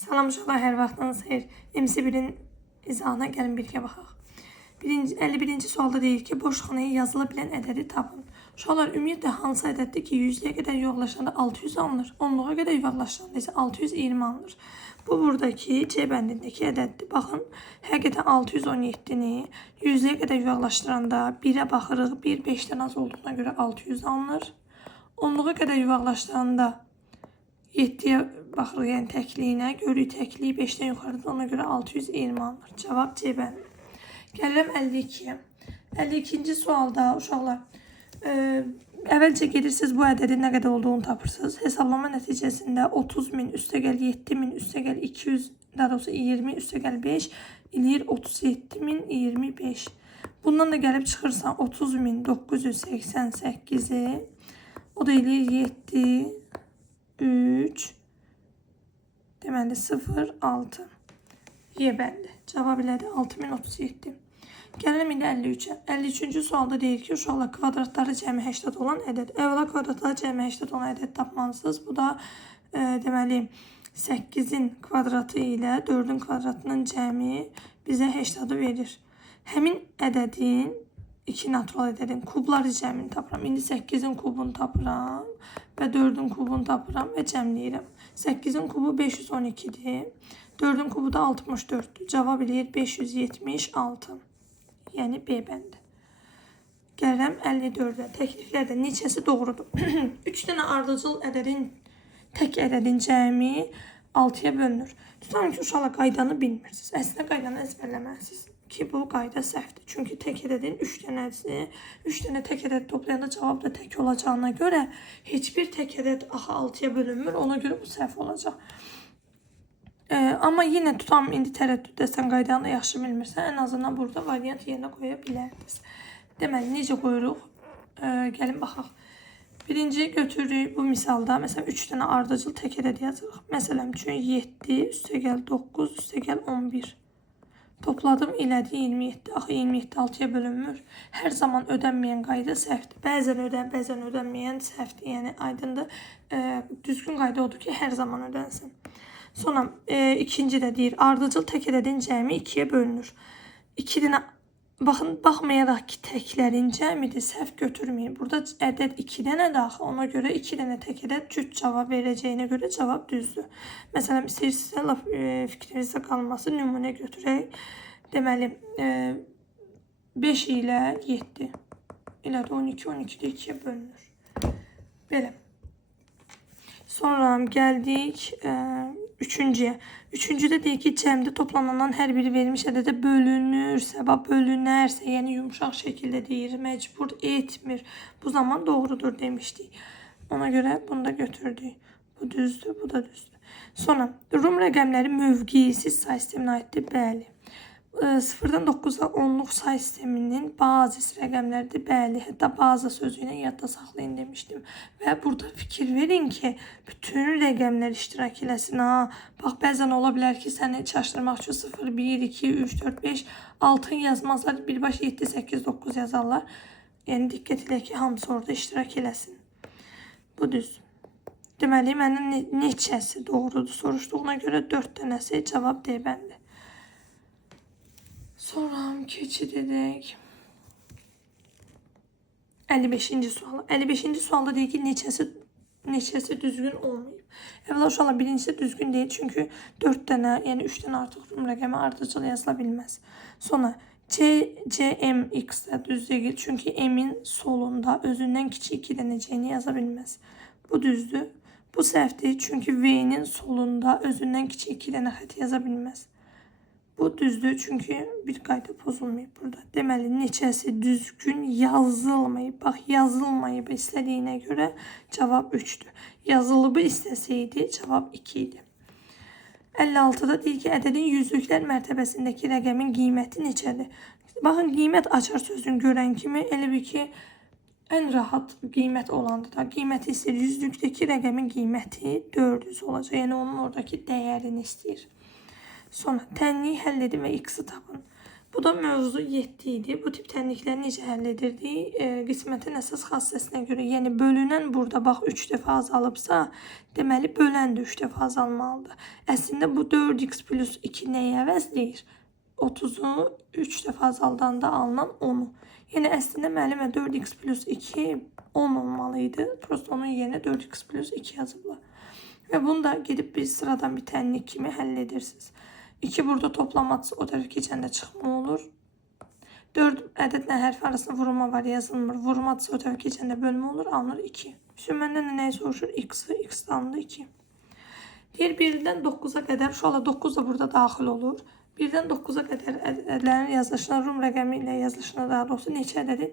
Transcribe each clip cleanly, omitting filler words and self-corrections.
Salam uşaqlar, hər vaxtınız xeyir. MC1-in izahına gəlin birgə baxaq. 51-ci sualda deyir ki, boş xanaya yazıla bilən ədədi tapın. Uşaqlar, ümumiyyətlə hansı ədəddir ki, 100-yə qədər yuvarlaşanda 600 alınır, 10-luğa qədər yuvarlaşanda isə 620 alınır. Bu, buradakı C bəndindəki ədəddir. Baxın, həqiqətən 617-ni 100-yə qədər yuvarlaşdıranda 1-ə baxırıq, 1 5-dən az olduğuna görə 600 alınır. 10-luğa qədər yuvarlaşdıranda 7'ye baxırıq, yəni təkliyinə. Görürük təkliyi 5-dən yuxarıdır, ona görə 620 alınır. Cavab C bəndi. Gəlirəm 52-yə. 52-ci sualda uşaqlar, əvvəlcə gedirsiniz bu ədədin nə qədər olduğunu tapırsınız. Hesablama nəticəsində 30.000 üstəgəl 7.000 üstəgəl 200, daha doğrusu 20 üstəgəl 5 eləyir 37.025. Bundan da gəlib çıxırsan 30.988-i, o da eləyir 7 3 deməli 0 6 Y bəndi. Cavab elədi 6037. Gəlirəm indi 53-ə. 53-cü sualda deyir ki, uşaqlar kvadratları cəmi 80 olan ədəd. Əvvəla kvadratları cəmi 80 olan ədəd tapmalısınız. Bu da deməli 8-in kvadratı ilə 4-ün kvadratının cəmi bizə 80-ı verir. Həmin ədədin 2 natural ədədin kubları cəmini tapıram. İndi 8-in kubunu tapıram və 4-ün kubunu tapıram və cəmləyirəm. 8-in kubu 512-dir. 4-ün kubu da 64-dür. Cavab eləyir 576. Yəni B bəndi. Gəlirəm 54-ə. Təkliflərdə neçəsi doğrudur? 3 dənə ardıcıl ədədin, tək ədədin cəmi 6-ya bölünür. Tutalım ki, uşaqlar qaydanı bilmirsiniz. Əslində qaydanı əzbərləməlisiniz ki, bu qayda səhvdir. Çünki tək ədədin 3 dənəsi, 3 dənə tək ədəd toplayanda cavab da tək olacağına görə heç bir tək ədəd axı 6-ya bölünmür. Ona görə bu səhv olacaq. Amma yenə tutam, indi tərəddüddəsən, qaydanı da yaxşı bilmirsən, ən azından burada variant yerinə qoya bilərdiniz. Deməli, necə qoyuruq? Gəlin baxaq. Birinci götürürük bu misalda. Məsələn, 3 dənə ardıcıl tək ədəd yazırıq. Məsələn üçün 7 üstəgəl 9 üstəgəl 11. Topladım, elədi 27. Axı 27 6-ya bölünmür. Hər zaman ödənməyən qayda səhvdir. Bəzən ödənməyən səhvdir. Yəni aydındır. Düzgün qayda odur ki, hər zaman ödənsin. Sonra ikinci də deyir, ardıcıl tək ədədin cəmi 2-yə bölünür. 2 dənə, baxın, baxmayaraq ki, təklərin cəmidir, səhv götürməyin. Burada ədəd 2 dənədir axı, ona görə 2 dənə tək ədəd cüt cavab verəcəyinə görə cavab düzdür. Məsələn, istəyirsinizsə, laf fikrinizdə qalması nümunə götürək. Deməli, 5 ilə 7 ilə də 12, 12-də 2-yə bölünür. Belə. Sonra gəldik üçüncüyə. Üçüncüdə deyir ki, cəmdə toplanan hər biri verilmiş ədədə bölünürsə, bölünərsə, yəni yumuşaq şəkildə deyir, məcbur etmir. Bu zaman doğrudur demişdik. Ona görə bunu da götürdük. Bu düzdür, bu da düzdür. Sonra Rum rəqəmləri mövqeyisiz say sisteminə aiddir. Bəli. 0-dan 9-a 10-luq say sisteminin bazis rəqəmləridir. Bəli, hətta baza sözüylə yadda saxlayın demişdim. Və burada fikir verin ki, bütün rəqəmlər iştirak eləsin. Bax, bəzən ola bilər ki, səni çaşdırmaq üçün 0, 1, 2, 3, 4, 5, 6 yazmazlar. Birbaşa 7, 8, 9 yazarlar. Yəni, diqqət elə ki, hamısı orada iştirak eləsin. Bu düz. Deməli, məndən neçəsi doğrudur soruşduğuna görə 4 dənəsi cavab D bəndi. Sonra keçid edək 55-ci suala. 55-ci sualda deyir ki, neçəsi düzgün olmayıb. Əvvəla uşaqlar, birincisi düzgün deyil, çünki 4 dənə, yəni 3 dənə artıq rum rəqəmi ardıcıl yazıla bilməz. Sonra CMX də düz deyil, çünki M-in solunda özündən kiçik 2 dənə C-ni yaza bilməz. Bu düzdür. Bu səhvdir, çünki V-nin solunda özündən kiçik 2 dənə xətt yaza bilməz. Bu düzdür, çünki bir qayda pozulmayıb burada. Deməli, neçəsi düzgün yazılmayıb. Bax, yazılmayıb istədiyinə görə cavab 3-dür. Yazılıbı istəsəydi cavab 2 idi. 56-da deyir ki, ədədin yüzlüklər mərtəbəsindəki rəqəmin qiyməti neçədir? Baxın, qiymət açar sözünü görən kimi elə bir ki, ən rahat qiymət olandır da. Qiyməti istəyir. Yüzlükdəki rəqəmin qiyməti 400 olacaq. Yəni, onun oradakı dəyərini istəyir. Sonra tənliyi həll edin və x-i tapın. Bu da mövzu 7 idi. Bu tip tənlikləri necə həll edirdik? Qismətin əsas xassəsinə görə. Yəni bölünən burada bax 3 dəfə azalıbsa, deməli bölən də 3 dəfə azalmalıdır. Əslində bu 4x plus 2 nəyi əvəzləyir? 30-u 3 dəfə azaldanda alınan 10-u. Yəni əslində müəllimə 4x plus 2 10 olmalıydı. Prosta onun yerinə 4x plus 2 yazıblar. Və bunu da gedib bir sıradan bir tənlik kimi həll edirsiniz. 2 burada toplamaçı o tərəf keçəndə çıxma olur. 4 ədədlə hərf arasında vurma var, yazılmır. Vurmaçı o tərəf keçəndə bölmə olur, alınır 2. Şimdi məndən nəyi soruşur? X-i, X-də alınır 2. Deyir 1-dən 9-a qədər, şu anda 9 da burada daxil olur. 1-dən 9-a qədər ədədlərin yazılışına, Rum rəqəmi ilə yazılışına daha doğrusu neçə ədədin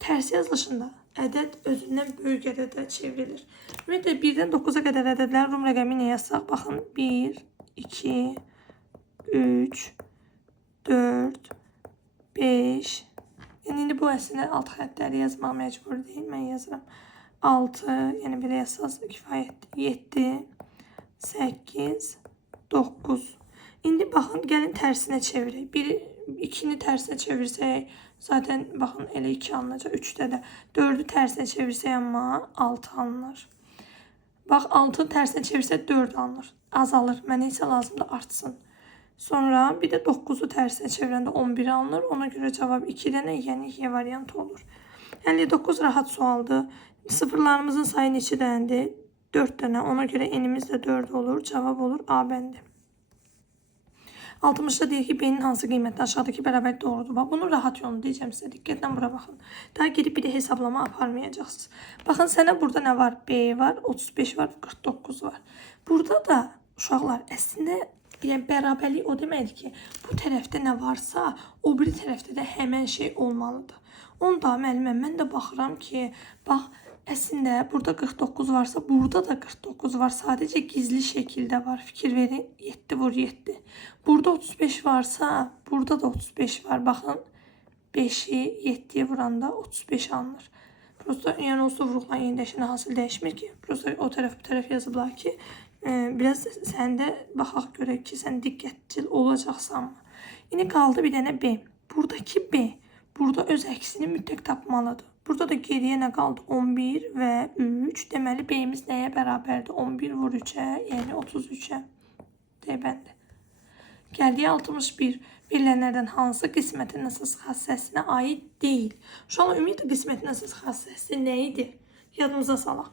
tərsi yazılışında ədəd özündən böyük ədədə çevrilir. Ümumiyyətlə 1-dən 9-a qədər ədədlərin Rum rəqəmi ilə yazsaq, baxın 1, 2, 3, 4, 5. Yəni indi bu əslində alt xəttləri yazmaq məcbur deyil. Mən yazıram. 6, yəni belə yazsaz kifayətdir. 7, 8, 9. İndi baxın, gəlin tərsinə çevirək. 2-ni tərsinə çevirsək, zaten baxın elə 2 alınacaq. 3-də də 4-ü tərsinə çevirsək amma 6 alınır. Bax 6-ı tərsinə çevirsək 4 alınır. Azalır. Mənə isə lazımdır artsın. Sonra bir də 9-u tərsinə çevirəndə 11 alınır. Ona görə cavab 2 dənə, yəni Y variantı olur. 59 rahat sualdır. Sıfırlarımızın sayı neçə dənədir? 4 dənə. Ona görə enimiz də 4 olur. Cavab olur A bəndi. 60'da deyir ki, B-nin hansı qiymətdə aşağıdakı bərabər doğrudur. Bax, bunu rahat yolunu deyəcəm sizə. Diqqətlə bura baxın. Daha gedib bir də hesablama aparmayacaqsınız. Baxın, sənə burada nə var? B var, 35 var, 49 var. Burada da uşaqlar əslində yəni bərabərlik o deməkdir ki, bu tərəfdə nə varsa, o biri tərəfdə də həmən şey olmalıdır. Onda müəllimə, mən də baxıram ki, bax, əslində burada 49 varsa, burada da 49 var. Sadəcə gizli şəkildə var. Fikir verin, 7 vur 7. Burada 35 varsa, burada da 35 var. Baxın, 5-i 7-yə vuranda 35 alınır. Prosta yəni olsa vuruqla yeniləşən hasil dəyişmir ki. Prosta o tərəf bu tərəf yazıblar ki, biraz sən də baxaq görək ki, sən diqqətli olacaqsanmı? İndi qaldı bir dənə B. Buradakı B, burada öz əksini mütləq tapmalıdır. Burada da geriyə nə qaldı? 11 və 3. Deməli, B-imiz nəyə bərabərdir? 11 vur 3-ə, yəni 33-ə. Deybəndi. Gəldiyi 61. Verilənlərdən hansı qismətin əsas xassəsinə aid deyil? Şu an ümumiyyətlə qismətin əsas xassəsi nə idi? Yadımıza salaq.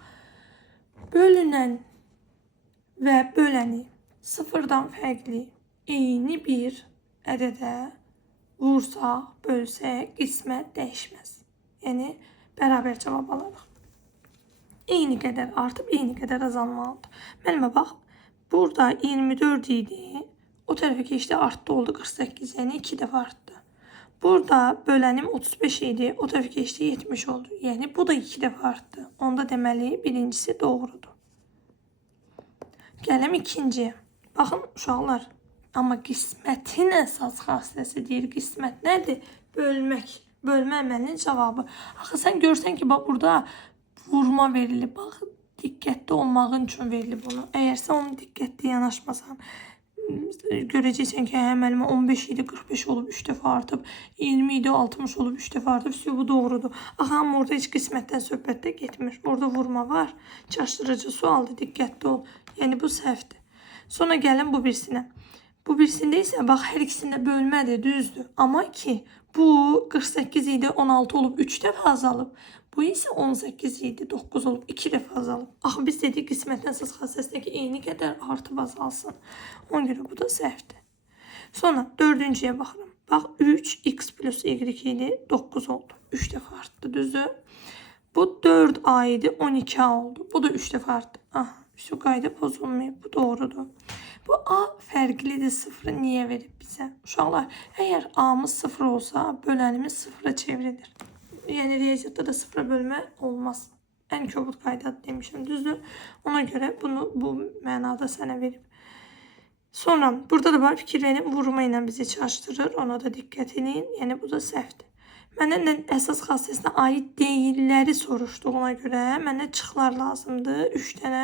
Bölünən və böləni sıfırdan fərqli eyni bir ədədə vursaq, bölsək, qismət dəyişməz. Yəni, bərabər cavab alarıq. Eyni qədər artıb, eyni qədər azalmalıdır. Müəllimə, bax, burada 24 idi. O tərəfə keçdi, artdı, oldu 48. Yəni, 2 dəfə artdı. Burada bölənim 35 idi. O tərəfə keçdi, 70 oldu. Yəni, bu da 2 dəfə artdı. Onda deməli, birincisi doğrudur. Gələm ikinciyə. Baxın, uşaqlar. Amma qismətin əsas xassəsi deyir. Qismət nədir? Bölmək. Bölmə əməlinin cavabı. Axı, sən görsən ki, bax, burada vurma verilib. Bax, diqqətli olmağın üçün verilib bunu. Əgər sən onu diqqətli yanaşmasan, görəcəksən ki, əməlimə 15 idi, 45 olub 3 dəfə artıb, 20 idi, 60 olub 3 dəfə artıb, bu doğrudur. Axı, amma orada heç qismətdən söhbətdə getmir. Orada vurma var, çaşdırıcı sualdır, diqqətli ol. Yəni, bu səhvdir. Sonra gəlin bu birisinə. Bu birisində isə, bax, hər ikisində bölmədir, düzdür. Amma ki, bu 48 idi, 16 olub 3 dəfə azalıb. Bu isə 18 idi, 9 olub 2 dəfə azalıb. Axı, biz dedik qismətin əsas xassəsindəki eyni qədər artıb azalsın. Ona görə bu da səhvdir. Sonra 4-cüyə baxıram. Bax, 3x plus y idi, 9 oldu. 3 dəfə artdı, düzdür. Bu 4a idi, 12a oldu. Bu da 3 dəfə artdı. Aha, şu qayda pozulmayıb, bu doğrudur. Bu A fərqlidir, 0-ı niyə verib bizə? Uşaqlar, əgər A-mız 0 olsa, bölənimiz 0-a çevrilir. Yəni, riyaziyyatda da 0-a bölmə olmaz. Ən kobud qaydadır demişim, düzdür. Ona görə bunu bu mənada sənə verib. Sonra, burada da var, fikirlərin vurma ilə bizi çaşdırır. Ona da diqqət edin. Yəni, bu da səhvdir. Məndən əsas xassəsinə aid deyilləri soruşduğuna görə mənə çıxlar lazımdır. 3 dənə,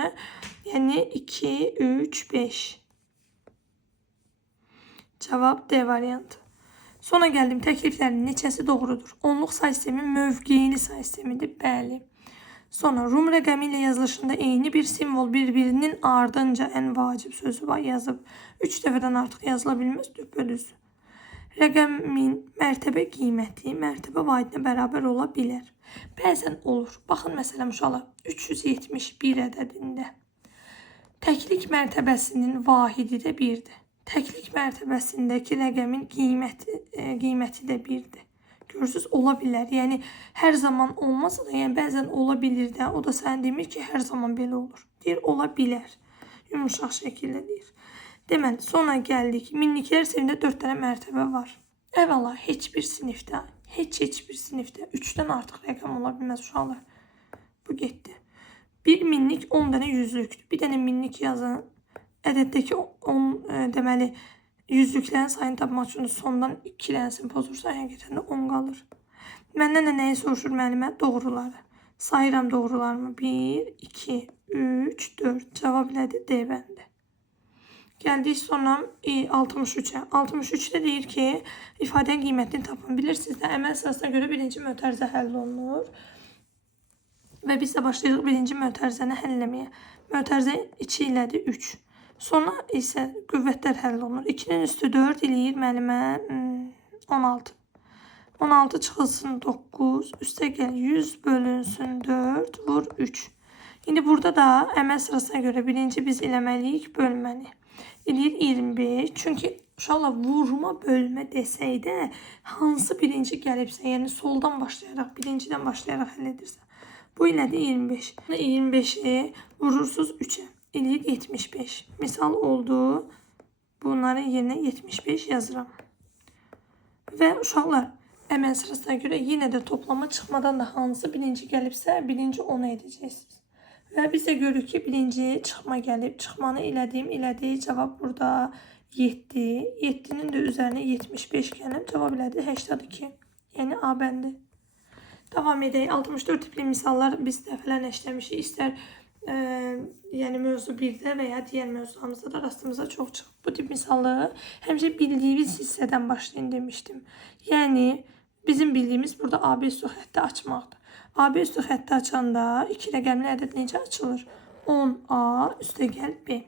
yəni 2, 3, 5. Cavab D variantı. Sonra gəldim təkliflərin neçəsi doğrudur? Onluq say sistemi mövqeyli say sistemidir. Bəli. Sonra Rum rəqəmi ilə yazılışında eyni bir simvol bir-birinin ardınca ən vacib sözü var yazıb. 3 dəfədən artıq yazıla bilməz. Düpbədüz. Rəqəmin mərtəbə qiyməti mərtəbə vahidinə bərabər ola bilər. Bəzən olur. Baxın məsələn uşaqlar 371 ədədində təklik mərtəbəsinin vahidi də 1-dir. Təklik mərtəbəsindəki rəqəmin qiyməti də 1-dir. Görürsünüz, ola bilər. Yəni hər zaman olmasa da, yəni bəzən ola bilir də. O da sən demir ki, hər zaman belə olur. Deyir, ola bilər. Yumuşaq şəkildə deyir. Deməli, sonra gəldik. Minliklər serində 4 dənə mərtəbə var. Əvvəla, heç bir sinifdə 3-dən artıq rəqəm ola bilməz uşaqlar. Bu getdi. Bir minlik 10 dənə yüzlükdür. Bir dənə minlik yazın. Ədəddəki 10 deməli yüzlüklərin sayını tapmaq üçün sondan 2 dənəsini pozursa, həqiqətən də 10 qalır. Məndən də nəyi soruşur müəllimə? Doğruları. Sayıram doğrularımı. 1, 2, 3, 4. Cavab nədir? D bəndi. Gəldik sonra 63-ə. 63-də deyir ki, ifadənin qiymətini tapın. Bilirsiniz də, əməl sırasına görə birinci mötərizə həll olunur. Və biz də başlayırıq birinci mötərizəni həll eləməyə. Mötərizə 2 ilədir 3. Sonra isə qüvvətlər həll olunur. 2-nin üstü 4 eləyir müəllimə 16. 16 çıxılsın 9. Üstə gəl 100 bölünsün 4 vur 3. İndi burada da əməl sırasına görə birinci biz eləməliyik bölməni. Eləyir 25. Çünki uşaqlar vurma bölmə desək də hansı birinci gəlibsə, yəni soldan başlayaraq, birincidən başlayaraq həll edirsə. Bu ilədir 25. 25'i vurursunuz 3'e. Eləyir 75. Misal oldu. Bunların yerinə 75 yazıram. Və uşaqlar, əməl sırasına görə yenə də toplama çıxmadan da hansı birinci gəlibsə, birinci onu edəcəksiniz. Və biz də görürük ki, birinci çıxma gəlib. Çıxmanı elədiyi cavab burada 7. 7'nin də üzərinə 75 gəlib. Cavab elədi 82. Yəni A bəndi. Devam edək. 64 tipli misallar biz dəfələrlə işləmişik. İstər yəni mövzu 1-də və ya digər mövzularımızda da rastımıza çox çıxıb. Bu tip misalları həmişə bildiyimiz hissədən başlayın demişdim. Yəni bizim bildiyimiz burada AB üstü xətti açmaqdır. AB üstü xətti açanda 2 rəqəmli ədəd necə açılır? 10A üstə gəl B.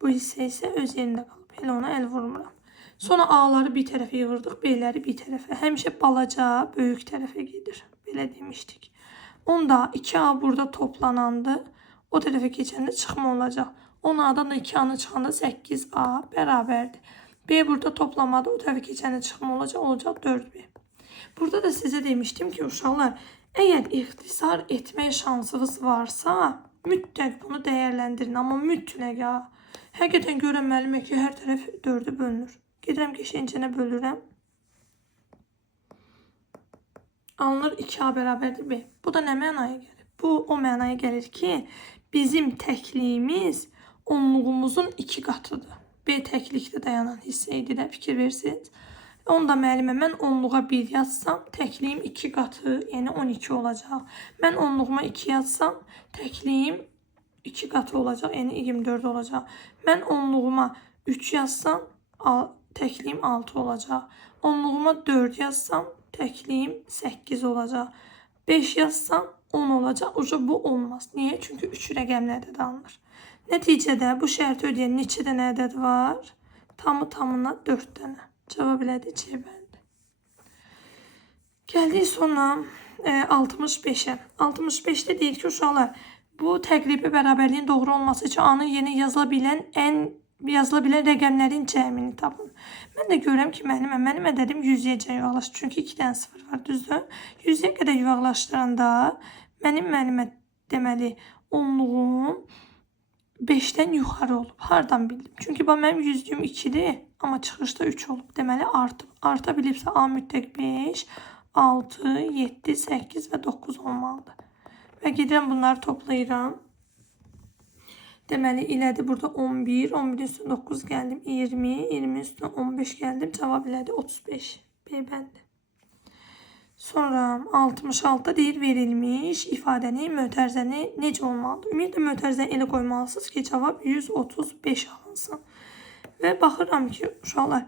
Bu hissə isə öz yerində qalıb. Elə ona əl vurmuram. Sonra A'ları bir tərəfə yığırdıq, B'ləri bir tərəfə. Həmişə balaca, böyük tərəfə gedir. Belə demişdik. Onda 2A burada toplanandı. O tərəfə keçəndə çıxma olacaq. 10A'dan da 2A'nı çıxanda 8A bərabərdir. B burada toplamadı. O tərəfə keçəndə çıxma olacaq 4B. Burada da sizə demişdim ki, uşaqlar, əgər ixtisar etmək şansınız varsa, mütləq bunu dəyərləndirin. Amma mütləq ya. Həqiqətən görən müəllimə ki, hər tərəf 4'ə bölünür. Gedirəm qəşəngcənə bölürəm. Alınır 2A bərabərdir B. Bu da nə mənaya gəlir? Bu o mənaya gəlir ki, bizim təkliyimiz onluğumuzun 2 qatıdır. B təklikdə dayanan hissə idi də, fikir versiniz. Onda müəllimə mən onluğa 1 yazsam, təkliyim 2 qatı, yəni 12 olacaq. Mən onluğuma 2 yazsam, təkliyim 2 qatı olacaq, yəni 24 olacaq. Mən onluğuma 3 yazsam, təkliyim 6 olacaq. Onluğuma 4 yazsam, təkliyim 8 olacaq. 5 yazsam 10 olacaq. Uca bu olmaz. Niyə? Çünki 3 rəqəmli ədəd alınır. Nəticədə bu şərti ödəyən neçə dənə ədəd var? Tamına 4 dənə. Cavab elədi C bəndi. Gəldik sonra 65'ə. 65'də deyir ki, uşaqlar, bu təqribi bərabərliyin doğru olması üçün A'nın yerinə yazıla bilən rəqəmlərin cəmini tapın. Mən də görürəm ki, mənim ədədim 100-yə yuvarlaşır. Çünki 2 dənə 0 var, düzdür? 100-yə qədər yuvarlaşdıranda mənim müəllimə deməli onluğum 5'dən yuxarı olub. Hardan bildim? Çünki mənim yüzlüyüm 2'dir, amma çıxışda 3 olub. Deməli artıb. Arta bilibsə A mütləq 5, 6, 7, 8 və 9 olmalıdır. Və gedirəm bunları toplayıram. Deməli elədi burada 11, 11'in üstüne 9 gəldim 20, 20'in üstüne 15 gəldim. Cavab elədi 35. B bəndi. Sonra 66'da deyir verilmiş ifadəni, mötərizəni necə olmalıdır? Ümumiyyətlə mötərizəni elə qoymalısınız ki, cavab 135 alınsın. Və baxıram ki, uşaqlar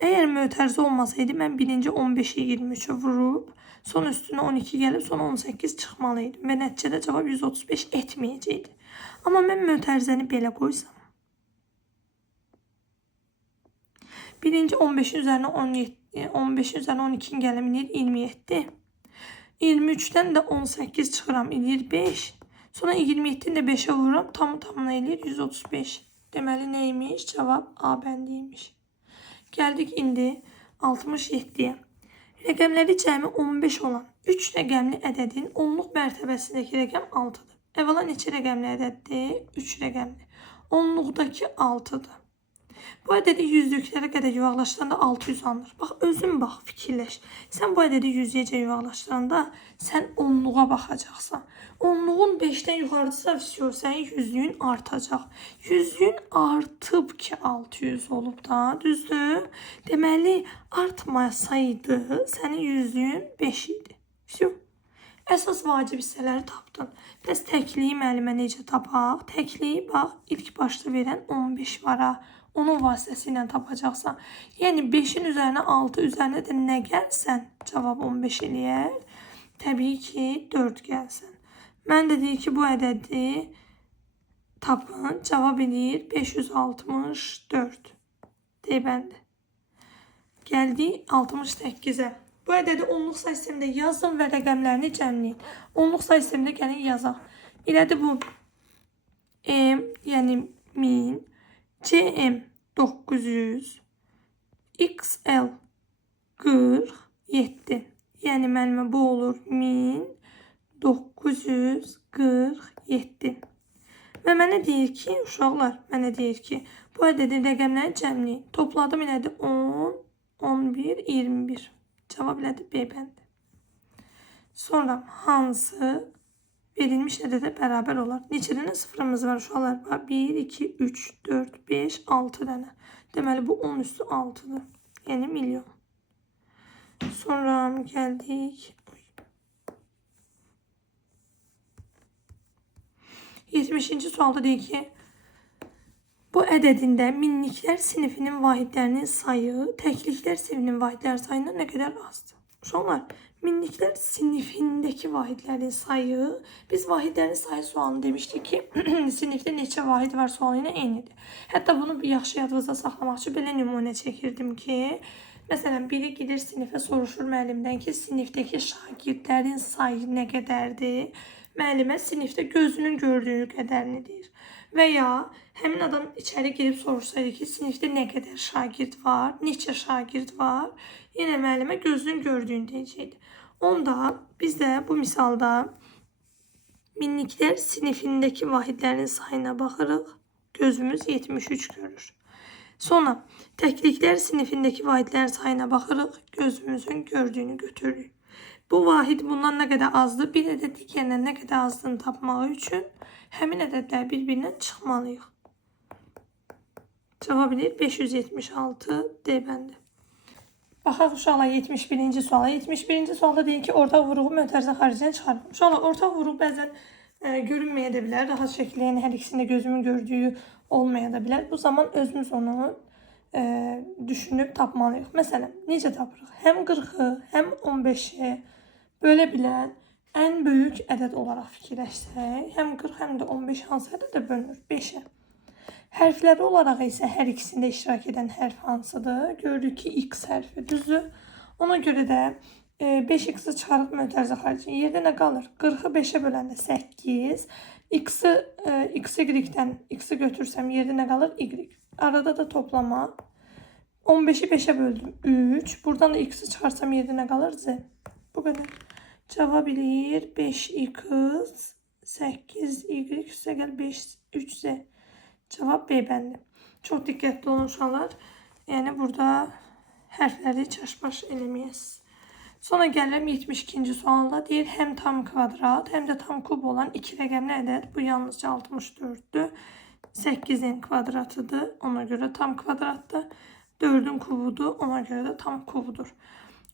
Eğer mötərizə olmasaydı mən birinci 15'i 23'e vurub, son üstüne 12 gelip sonra 18 çıxmalıydım və nəticədə cavab 135 etməyəcəkdi. Amma mən mötərizəni belə qoysam, birinci 15'in üzerine 17, 15'in üzerine 12'nin gəlimi 27. 23'ten de 18 çıxıram, edir 5. Sonra 27'ni de 5'e vururam, tamına edir 135. Deməli neymiş? Cavab A bəndiymiş. Gəldik indi 67'ye. Rəqəmləri cəmi 15 olan 3 rəqəmli ədədin onluq mərtəbəsindəki rəqəm 6'dır. Əvvəla neçə rəqəmli ədəddir? 3 rəqəmli. Onluqdakı 6'dır. Bu ədədi yüzlüklərə qədər yuvarlaşdıranda 600 alınır. Bax, özün bax, fikirləş. Sən bu ədədi yüzlüyəcə yuvarlaşdıranda sən onluğa baxacaqsan. Onluğun 5'dən yuxarıdırsa, sənin yüzlüyün artacaq. Yüzlüyün artıb ki 600 olub da, düzdür? Deməli, artmasaydı, sənin yüzlüyün 5 idi. Əsas vacib hissələri tapdın. Bəs təkliyi müəllimə necə tapaq? Təkliyi bax, ilk başda verən 15 var ha. Onun vasitəsilə tapacaqsan. Yəni 5'in üzərinə 6 üzərinə də nə gəlsən, cavab 15 eləyər. Təbii ki 4 gəlsən. Mən də deyir ki bu ədədi tapın. Cavab eləyir 564. Deybəndi. Gəldik 68'e. Bu ədədi onluq say sistemində yazın və rəqəmlərini cəmləyin. Onluq say sistemində gəlin yazaq. İlədi bu M, yəni 1000, CM 900, XL 47. Yəni müəllimə bu olur 1947. Və mənə deyir ki, uşaqlar, mənə deyir ki, bu ədədin rəqəmlərini cəmləyin. Topladım elədi 10, 11, 21. Cavab elədi B bəndi. Sonra hansı verilmiş ədədə bərabər olar? Neçə dənə sıfırımız var uşaqlar? 1, 2, 3, 4, 5, 6 dənə. Deməli bu 10 üstü 6'dır. Yəni milyon. Sonra gəldik 70-ci sualda deyir ki, bu ədədində minliklər sinifinin vahidlərinin sayı təkliklər sinifinin vahidlər sayından nə qədər azdır? Uşaqlar, minliklər sinifindəki vahidlərin sayı, biz vahidlərin sayı sualını demişdik ki, sinifdə neçə vahid var sualı ilə eynidir. Hətta bunu bir yaxşı yadınızda saxlamaq üçün belə nümunə çəkirdim ki, məsələn, biri gedir sinifə soruşur müəllimdən ki, sinifdəki şagirdlərin sayı nə qədərdir? Müəllimə sinifdə gözünün gördüyü qədərini deyir. Və ya həmin adam içəri girib soruşsaydı ki, sinifdə nə qədər şagird var, neçə şagird var, yenə müəllimə gözünün gördüyünü deyəcəkdi. Onda biz də bu misalda minliklər sinifindəki vahidlərin sayına baxırıq, gözümüz 73 görür. Sonra təkliklər sinifindəki vahidlərin sayına baxırıq, gözümüzün gördüyünü götürürük. Bu vahid bundan nə qədər azdır, bir ədəd digərindən nə qədər azdığını tapmağı üçün həmin ədədlər bir-birindən çıxmalıyıq. Cavab edir 576 D bəndi. Baxaq uşaqlar 71-ci suala. 71-ci sualda deyir ki, ortaq vuruğu mötərizə xaricinə çıxarın. Uşaqlar, ortaq vuruq bəzən görünməyə də bilər. Rahat şəkildə, yəni hər ikisində gözümün gördüyü olmaya da bilər. Bu zaman özümüz onu düşünüb tapmalıyıq. Məsələn, necə tapırıq? Həm 40'ı, həm 15'i bölə bilən ən böyük ədəd olaraq fikirləşsək, həm 40, həm də 15 hansı ədədə bölünür? 5'ə. Hərfləri olaraq isə hər ikisində iştirak edən hərf hansıdır? Gördük ki, X hərfi, düzdür. Ona görə də 5x'i çıxarıq mötərizə xaricinə. Yerdə nə qalır? 40'ı 5'ə böləndə 8. XY-dən X'i götürsəm yerdə nə qalır? Y. Arada da toplama. 15'i 5'ə böldüm. 3. Buradan da X'i çıxarsam yerdə nə qalır? Z. Bu qədər. Cavab eləyir 5x, 8y, üstə gəl 5, 3z. Cavab B bəndi. Çox diqqətli olun uşaqlar. Yəni burada hərfləri çaşbaş eləməyəsiniz. Sonra gəlirəm 72-ci sualda. Deyir, həm tam kvadrat, həm də tam kub olan iki rəqəmli ədəd. Bu yalnızca 64'dür. 8'in kvadratıdır. Ona görə tam kvadratdır. 4'ün kubudur. Ona görə də tam kubudur.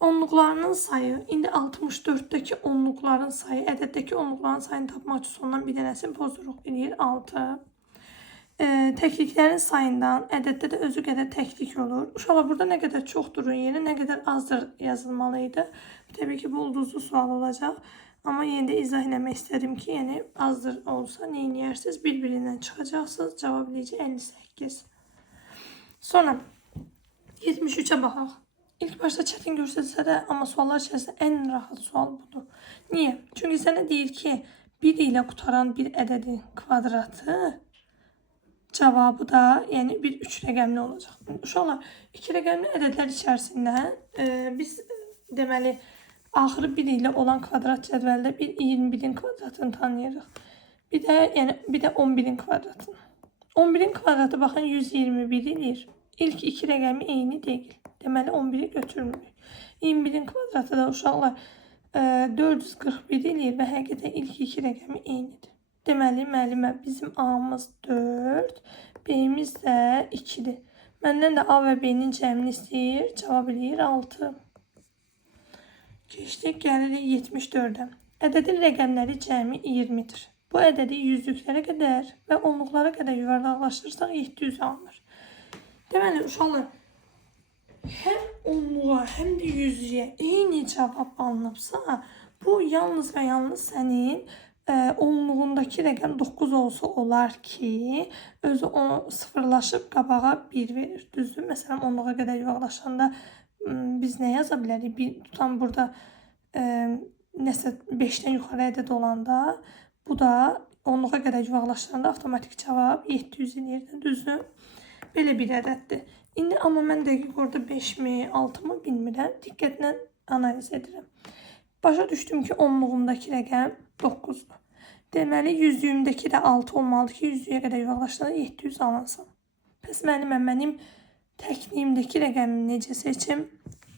Onluqlarının sayı, indi 64'dəki onluqların sayı, ədəddəki onluqların sayını tapmaq üçün sondan bir dənəsini pozduruq. Eləyir 6. Təkliklərin sayından ədəddə də özü qədər təklik olur. Uşaqlar burada nə qədər çoxdur yeri, nə qədər azdır yazılmalı idi. Təbii ki, bu ulduzlu sual olacaq. Amma yenə də izah eləmək istədim ki, yəni azdır olsa nə edərsiniz? Bir-birindən çıxacaqsınız. Cavab eləyici 58. Sonra 73'e baxaq. İlk başta çətin görsətsə də, amma suallar içərisində ən rahat sual budur. Niyə? Çünki sənə deyir ki, 1 ilə qutaran bir ədədin kvadratı cavabı da, yəni bir 3 rəqəmli olacaq. Uşaqlar, 2 rəqəmli ədədlər içərisində biz deməli axırı 1 ilə olan kvadrat cədvəldə bir 21-in kvadratını tanıyırıq. Bir də 11-in kvadratını. 11-in kvadratı baxın 121 edir. İlk 2 rəqəmi eyni deyil. Deməli 11'i götürmürük. 21'in kvadratı da uşaqlar 441 eləyir və həqiqətən ilk 2 rəqəmi eynidir. Deməli müəllimə bizim A'mız 4, B'miz də 2'dir. Məndən də A və B'nin cəmini istəyir, cavab eləyir 6. Keçdik, gəlirik 74'ə. Ədədin rəqəmləri cəmi 20'dir. Bu ədədi yüzlüklərə qədər və onluqlara qədər yuvarlaqlaşdırsaq 700 alınır. Deməli uşaqlar, həm onluğa, həm də yüzlüyə eyni cavab alınıbsa, bu yalnız və yalnız sənin onluğundakı rəqəm 9 olsa olar ki, özü onu sıfırlaşıb qabağa 1 verir. Düzdür? Məsələn, onluğa qədər yuvarlaşanda biz nə yaza bilərik? Tutan burada nəsə 5-dən yuxarı ədəd olanda, bu da onluğa qədər yuvarlaşanda avtomatik cavab 700 eləyir. Düzdür? Belə bir ədəddir. İndi amma mən dəqiq orada 5-mi, 6-mı bilmirəm. Diqqətlə analiz edirəm. Başa düşdüm ki, onluğumdakı rəqəm 9'dur. Deməli, yüzlüyümdəki də 6 olmalıdır ki, yüzlüyə qədər yuvarlaşdıranda 700 alınsın. Pəs mənim təkliyimdəki rəqəmimi necə seçim?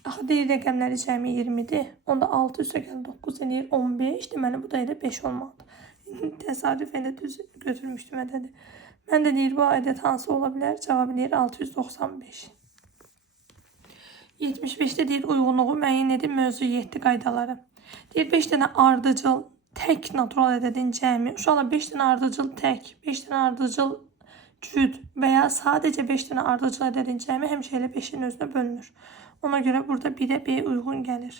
Axı deyir rəqəmləri cəmi 20'dir. Onda 6 üstə gəlir 9 eləyir 15. Deməli, bu da elə 5 olmalıdır. Təsadüf elə düz götürmüşdüm ədədi. Mən də deyir, bu ədəd hansı ola bilər? Cavab eləyir 695. 75'də deyir, uyğunluğu müəyyən edin mövzuiyyətli qaydaları. Deyir, 5 dənə ardıcıl tək natural ədədin cəmi. Uşaqlar, 5 dənə ardıcıl tək, 5 dənə ardıcıl cüt və ya sadəcə 5 dənə ardıcıl ədədin cəmi həmişə elə 5'in özünə bölünür. Ona görə burada 1'ə B uyğun gəlir.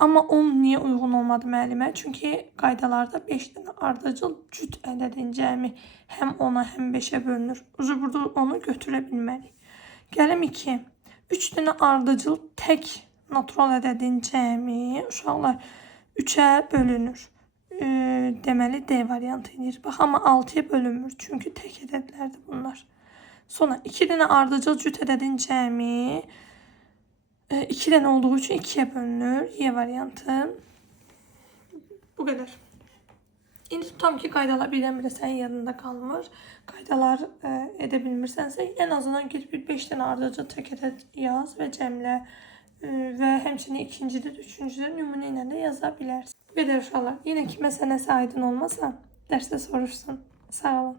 Amma 10 niyə uyğun olmadı müəllimə? Çünki qaydalarda 5 dənə ardıcıl cüt ədədin cəmi həm 10'a həm 5'ə bölünür. Burada onu götürə bilmərik. Gəlim 2. 3 dənə ardıcıl tək natural ədədin cəmi uşaqlar 3'ə bölünür. Deməli D variantı edir. Bax, amma 6'ya bölünmür. Çünki tək ədədlərdir bunlar. Sonra 2 dənə ardıcıl cüt ədədin cəmi 2 dənə olduğu üçün 2'ye bölünür. Y variantı. Bu qədər. İndi tutam ki, qaydalar birdən-birə sənin yadında qalmır. Qaydalar edə bilmirsənsə, ən azından git bir 5 dənə ardıcıl tək ədəd yaz və cəmlə və həmçinin ikincidə, üçüncüdə nümunə ilə də yaza bilərsən. Bu qədər uşaqlar. Yenə kimə sənəsə aydın olmasa, dərsdə soruşsun. Sağ olun.